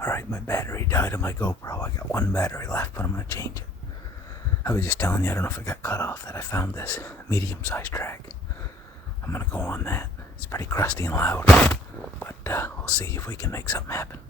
Alright, my battery died on my GoPro. I got one battery left, but I'm gonna change it. I was just telling you, I don't know if it got cut off, that I found this medium-sized track. I'm gonna go on that. It's pretty crusty and loud, but we'll see if we can make something happen.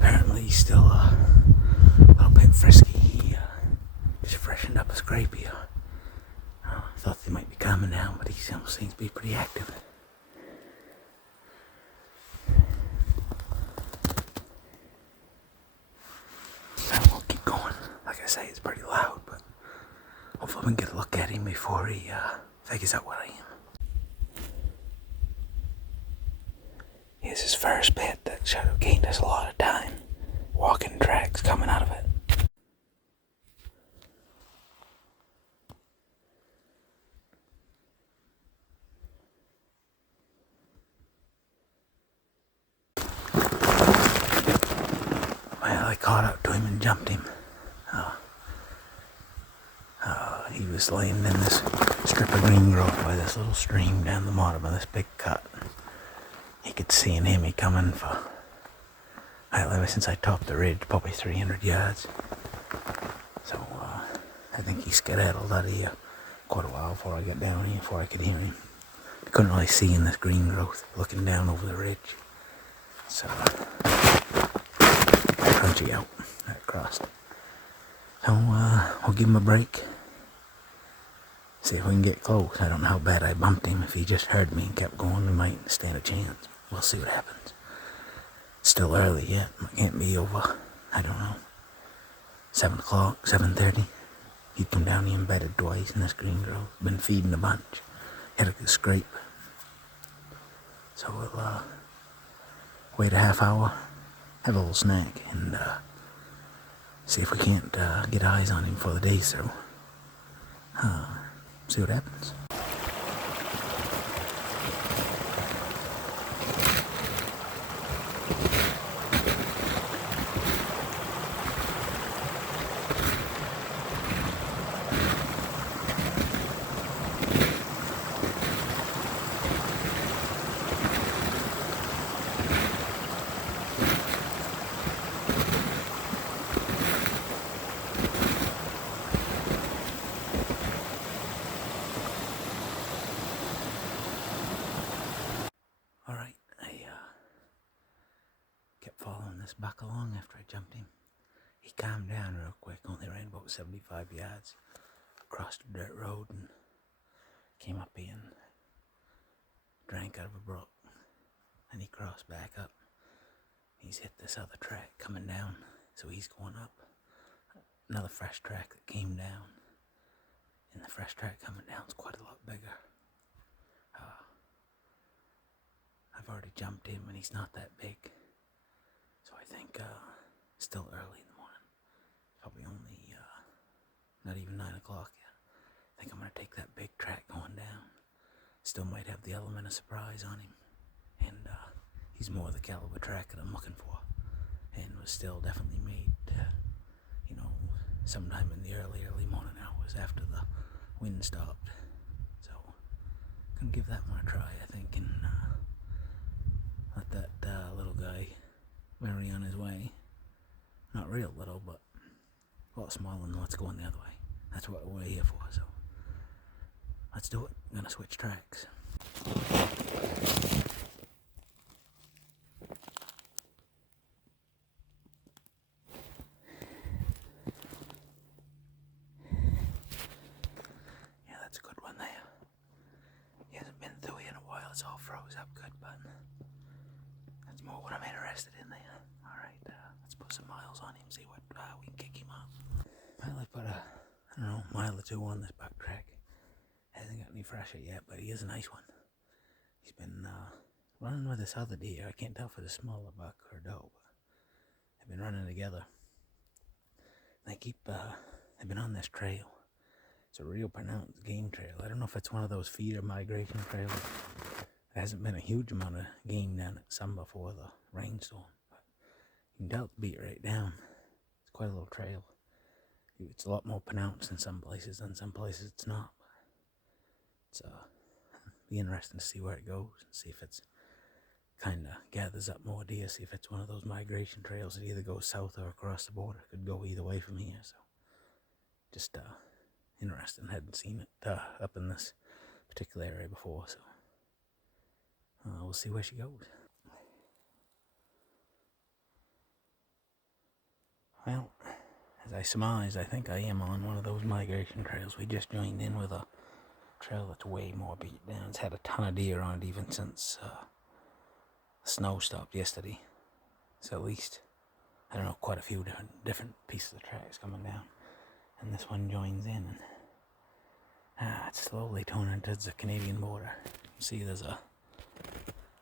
Apparently he's still a little bit frisky. He just freshened up his scrapie. I thought they might be calming down, but he still seems to be pretty active. And we'll keep going. Like I say, it's pretty loud, but hopefully we can get a look at him before he figures out what I am. Here's his first pit that should have gained us a lot of time. Walking tracks coming out of it. Well, I caught up to him and jumped him. He was laying in this strip of green growth by this little stream down the bottom of this big cut. You could see him coming for, well, ever since I topped the ridge, probably 300 yards. So I think he skedaddled out of here quite a while before I got down here, before I could hear him. You couldn't really see in this green growth looking down over the ridge. So crunchy out, that crossed. So we'll give him a break. See if we can get close. I don't know how bad I bumped him. If he just heard me and kept going, we might stand a chance. We'll see what happens. It's still early yet. It can't be over, I don't know, 7 o'clock, 7:30. He'd come down here and bedded twice in this green grove. Been feeding a bunch. Had a good scrape. So we'll wait a half hour, have a little snack, and see if we can't get eyes on him before the day's through. See what happens. Alright, I kept following this buck along after I jumped him. He calmed down real quick, only ran about 75 yards, crossed a dirt road and came up here and drank out of a brook. And he crossed back up. He's hit this other track coming down, so he's going up. Another fresh track that came down. And the fresh track coming down is quite a lot bigger. I've already jumped him and he's not that big. So I think still early in the morning. Probably only not even 9 o'clock yet. I think I'm going to take that big track going down. Still might have the element of surprise on him. And he's more the caliber track that I'm looking for. And was still definitely made, sometime in the early morning hours after the wind stopped. So, gonna give that one a try, I think, and let that little guy marry on his way. Not real little, but a lot smaller than what's going the other way. That's what we're here for, so let's do it. I'm gonna switch tracks. Yeah, that's a good one there. Well, I put a, I don't know, mile or two on this buck track. Hasn't got any fresher yet, but he is a nice one. He's been running with this other deer. I can't tell if it's a smaller buck or a doe, but they've been running together. They've been on this trail. It's a real pronounced game trail. I don't know if it's one of those feeder migration trails. There hasn't been a huge amount of game down at some before the rainstorm, but you can tell it's beat right down. It's quite a little trail. It's a lot more pronounced in some places than some places it's not. It's be interesting to see where it goes and see if it's kind of gathers up more deer, see if it's one of those migration trails that either goes south or across the border. Could go either way from here, so just interesting. Hadn't seen it up in this particular area before, so we'll see where she goes. Well, as I surmise, I think I am on one of those migration trails. We just joined in with a trail that's way more beat down. It's had a ton of deer on it even since the snow stopped yesterday. So at least, I don't know, quite a few different pieces of tracks coming down. And this one joins in, and it's slowly turning towards the Canadian border. You see there's a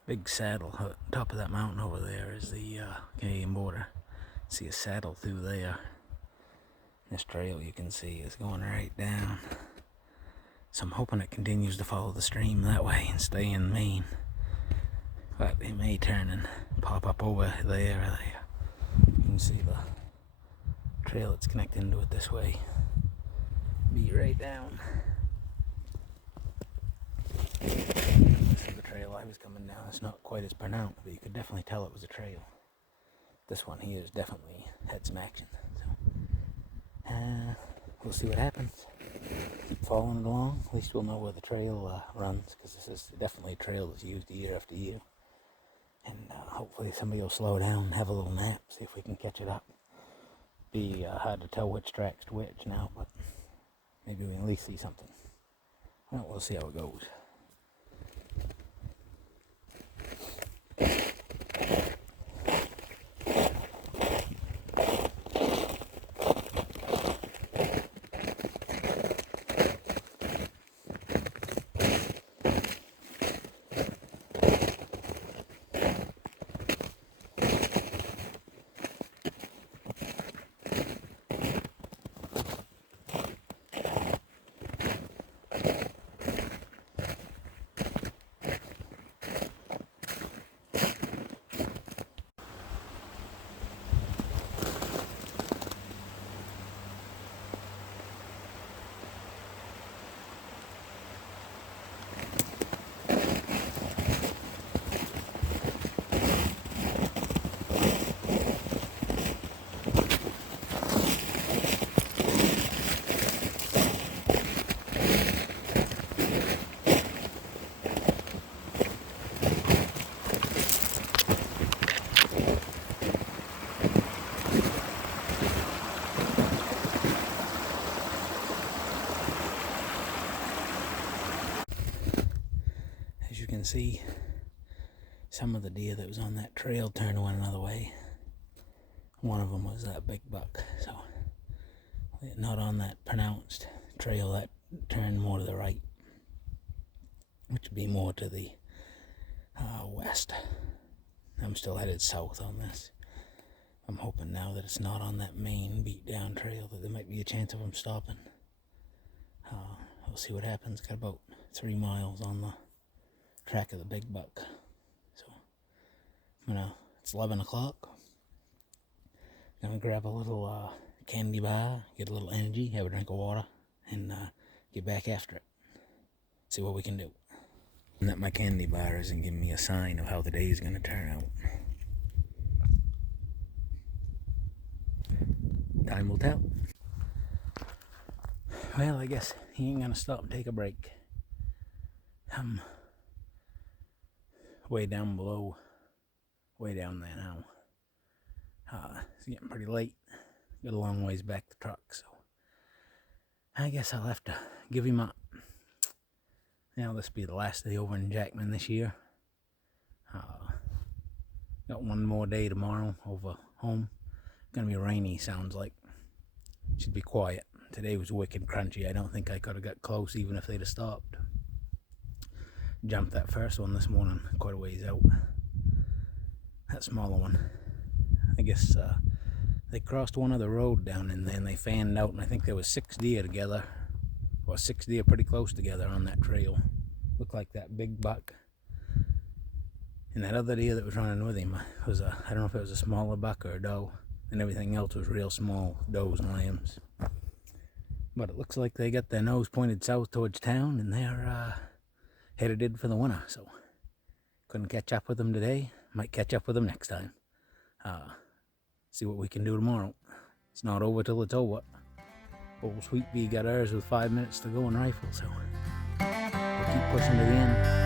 big saddle. On top of that mountain over there is the Canadian border. See a saddle through there. This trail you can see is going right down. So I'm hoping it continues to follow the stream that way and stay in Maine. But it may turn and pop up over there. You can see the trail that's connecting to it this way. Be right down. This is the trail I was coming down. It's not quite as pronounced, but you could definitely tell it was a trail. This one here has definitely had some action. So, we'll see what happens. Keep following it along. At least we'll know where the trail runs, because this is definitely a trail that's used year after year. And hopefully somebody will slow down and have a little nap, see if we can catch it up. Be hard to tell which track's to which now, but maybe we can at least see something. Well, we'll see how it goes. See some of the deer that was on that trail turned one another way. One of them was that big buck, so not on that pronounced trail, that turned more to the right, which would be more to the west. I'm still headed south on this. I'm hoping now that it's not on that Maine beat down trail that there might be a chance of them stopping. We'll see what happens. Got about 3 miles on the track of the big buck. So it's 11 o'clock. Gonna grab a little candy bar, get a little energy, have a drink of water, and get back after it. See what we can do. And that my candy bar isn't giving me a sign of how the day is gonna turn out. Time will tell. Well, I guess he ain't gonna stop and take a break. Way down below, way down there now. It's getting pretty late. Got a long ways back to the truck, so I guess I'll have to give him up. Now this will be the last day over in Jackman this year. Got one more day tomorrow over home. Gonna be rainy, sounds like. should be quiet. Today was wicked crunchy. I don't think I could have got close even if they'd have stopped. Jumped that first one this morning, quite a ways out. That smaller one, I guess they crossed one other road down in there and they fanned out, and I think there was 6 deer together, or 6 deer pretty close together on that trail. Looked like that big buck and that other deer that was running with him was I don't know if it was a smaller buck or a doe, and everything else was real small does and lambs. But it looks like they got their nose pointed south towards town, and they're headed in for the winter, so couldn't catch up with them today. Might catch up with them next time. See what we can do tomorrow. It's not over till it's over. Old Sweet Bee got ours with 5 minutes to go in rifle, so we'll keep pushing to the end.